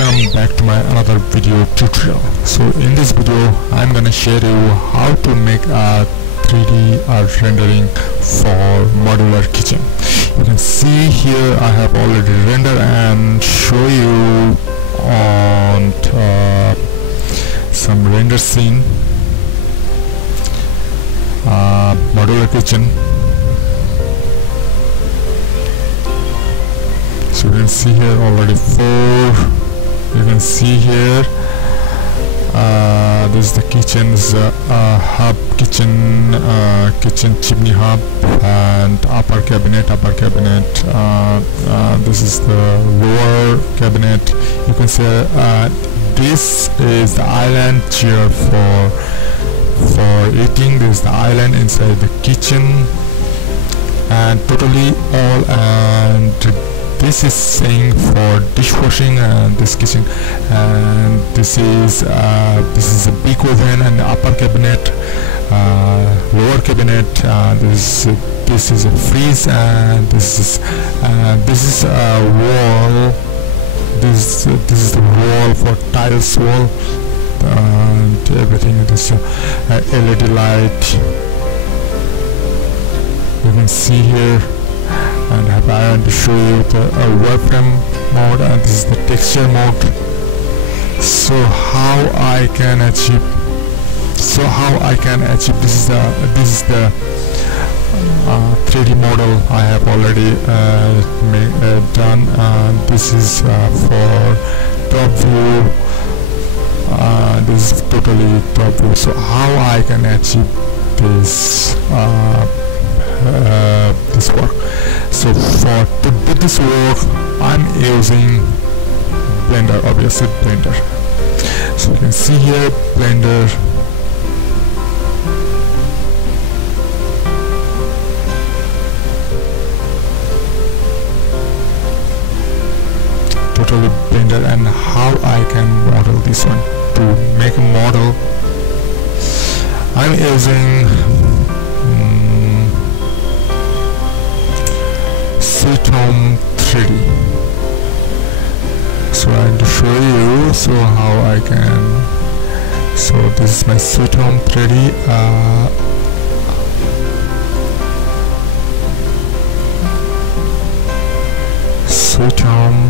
welcome back to my another video tutorial. So in this video I'm gonna share you how to make a 3D rendering for modular kitchen. You can see here I have already rendered and show you on some render scene modular kitchen. So you can see here already 4. You can see here this is the kitchen's hub, kitchen chimney hub, and upper cabinet. This is the lower cabinet. You can see this is the island chair for eating. This is the island inside the kitchen, and totally all, and this is saying for dishwashing, and this kitchen, and this is a big oven, and the upper cabinet, lower cabinet, this is a freeze, and this is a wall. This is the wall for tiles wall, and everything. This LED light. You can see here. And I want to show you the wireframe mode, and this is the texture mode. So how I can achieve this is the 3D model I have already done. This is for top view. This is totally top view. So how I can achieve this this work? So to do this work I'm using Blender, obviously Blender. So you can see here Blender. Totally Blender. And how I can model this one? To make a model I'm using SWEETHOME 3D. So I want to show you how I can. So this is my SWEETHOME 3D. SWEETHOME.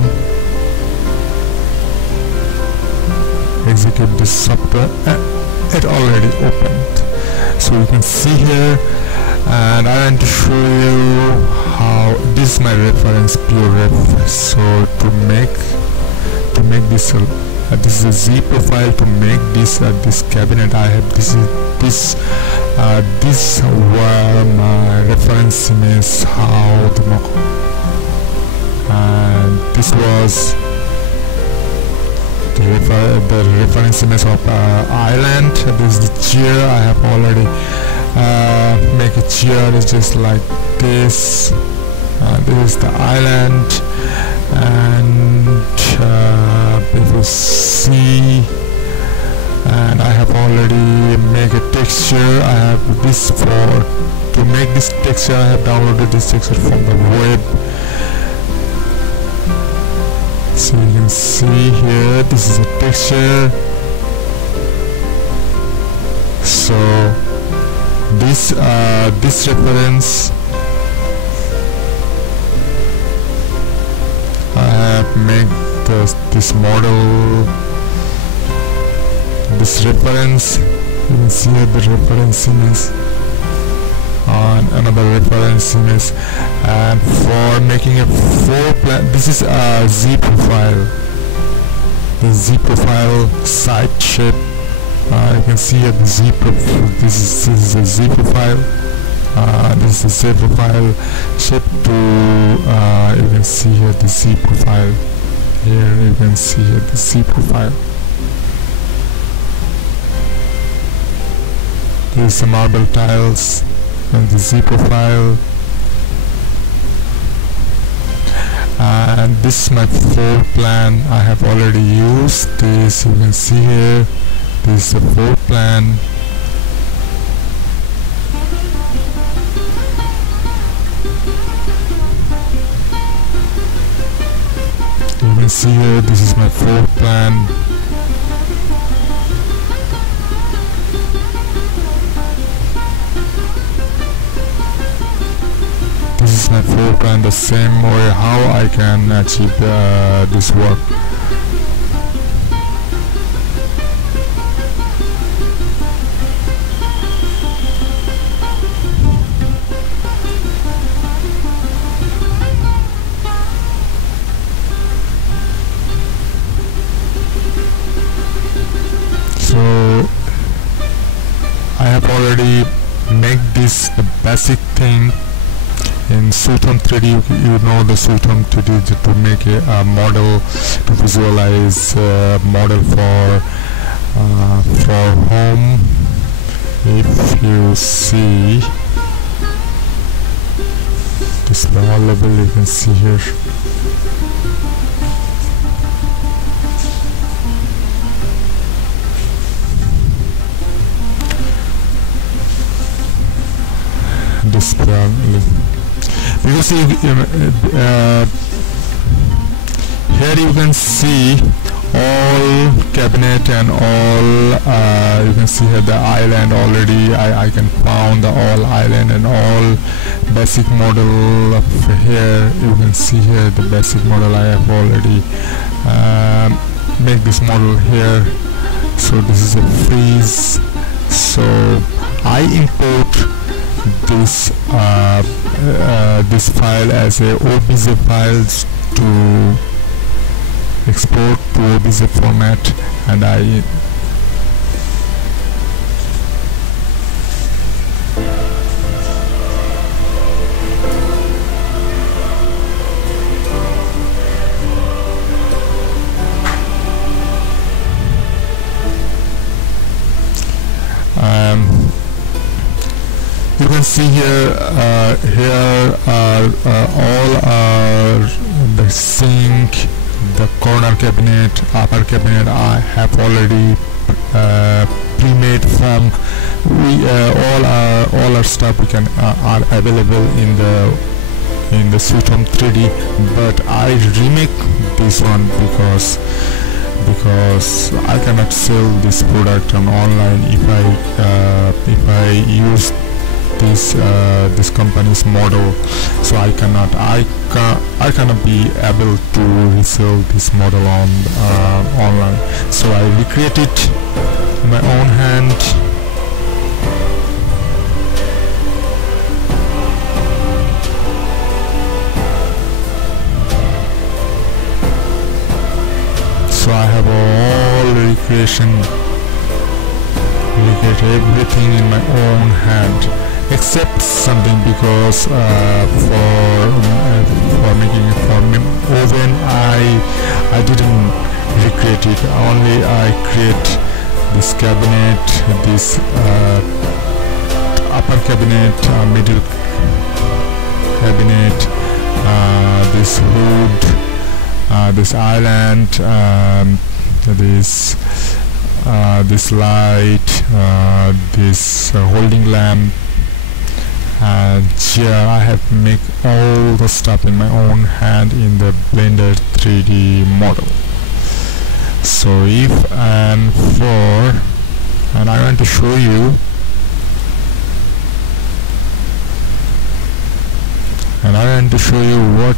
Execute this software. It already opened. So you can see here. And I want to show you how this is my reference, pure ref. So to make this this is a Z profile. To make this cabinet I have this were my reference image, how the mock, and this was the reference image of island. This is the chair I have already make a chair is just like this. This is the island, and people see, and I have already make a texture. I have this to make this texture. I have downloaded this texture from the web. So you can see here this is a texture. So this reference I have made this model, this reference. You can see here the reference image on another reference image, and for making a floor plan, this is a Z profile, the Z profile side shape. You can see here the Z profile. This is a Z profile. This is a Z profile shape to. You can see here the Z profile. Here you can see here the Z profile. This is the marble tiles and the Z profile. And this is my floor plan. I have already used this. You can see here. This is the floor plan. see here, this is my floor plan. This is my floor plan, the same way how I can achieve this work. So I have already made this the basic thing in SWEETHOME 3D. You know the SWEETHOME 3D to make a model, to visualize model for home. If you see display all level, you can see here. Display because here you can see all cabinet and all you can see here the island already. I can found the all island and all basic model of here. You can see here the basic model I have already make this model here. So this is a freeze. So I import this this file as a OBJ files to export to OBJ format, and I you can see here all are the sink, the corner cabinet, upper cabinet I have already pre-made from. We all our stuff we can are available in the SWEETHOME 3D, but I remake this one because I cannot sell this product on online if I use this company's model. So I cannot be able to resell this model on online. So I recreate it in my own hand. So I have all the recreate everything in my own hand, except something, because for making it for oven I didn't recreate it. Only I create this cabinet, this upper cabinet, middle cabinet, this hood, this island, this light, this holding lamp, and here I have make all the stuff in my own hand in the Blender 3D model. So if and for, and I want to show you, what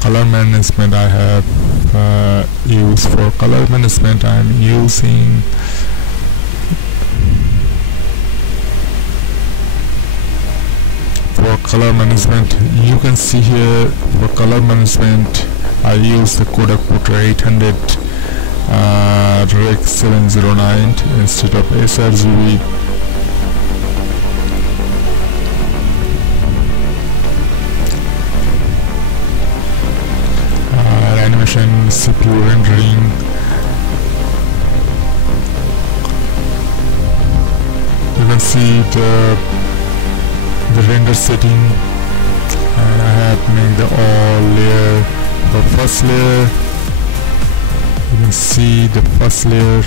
color management I have used. For color management I am using you can see here, for color management I use the Kodak Portra 800 Rec 709 instead of sRGB. Animation, CPU rendering. You can see the render setting, and I have made the all layer. The first layer, you can see the first layer.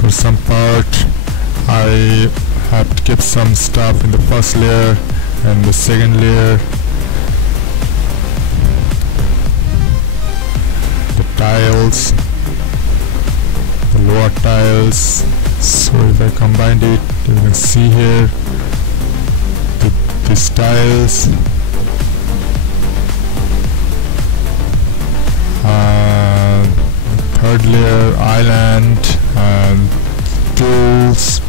For some part I have kept some stuff in the first layer, and the second layer tiles, the lower tiles. So if I combined it, you can see here these tiles, third layer island and tools,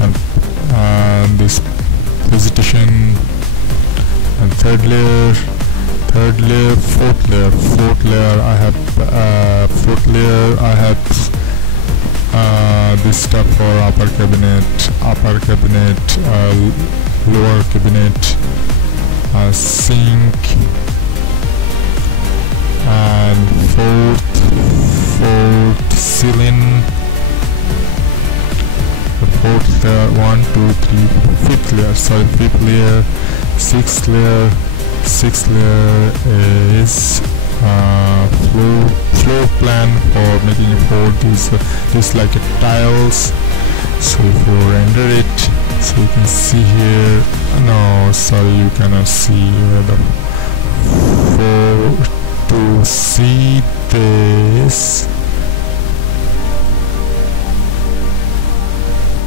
and this vegetation, and third layer, fourth layer I have this stuff for upper cabinet, lower cabinet, sink, and fourth ceiling, the fourth layer, 1 2 3 fifth layer, sixth layer is floor plan for making a floor. This like a tiles. So if you render it, so you can see here, no sorry, you cannot see where the floor. To see this,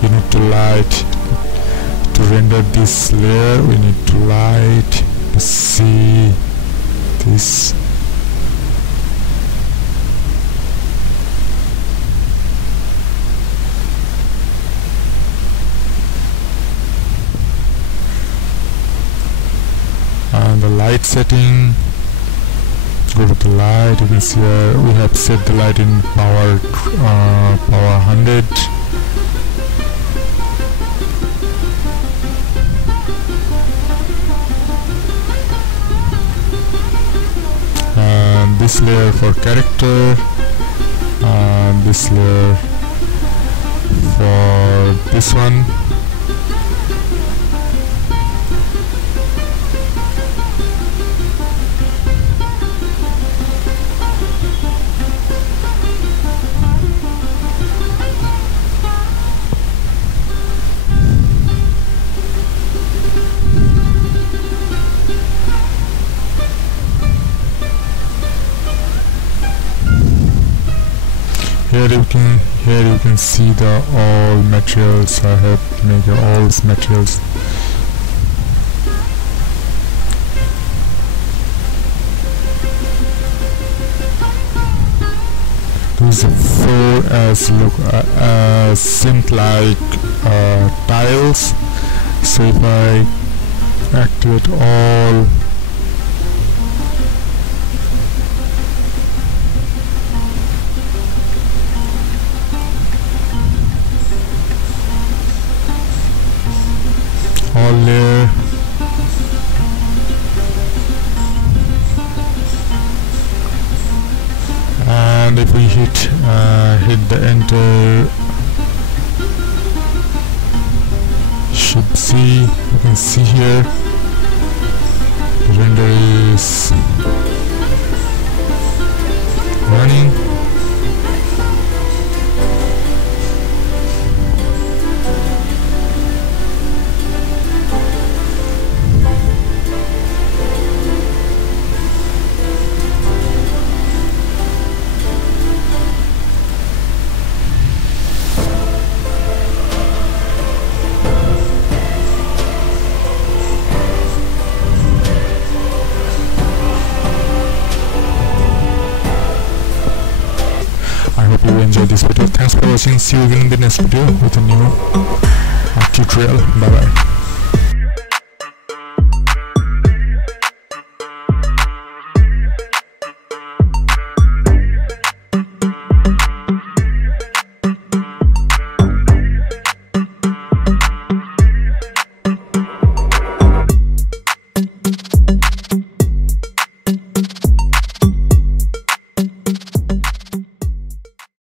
you need to light to render this layer. We need to light to see this. And the light setting, go to the light. You can see we have set the light in power 100. And this layer for character, and this layer for this one. Here you can see the all materials. I have made all materials. These four seem like tiles. So if I activate all, layer, and if we hit the enter, should see, you can see here the render is running. You enjoyed this video. Thanks for watching. See you again in the next video with a new tutorial. Bye bye.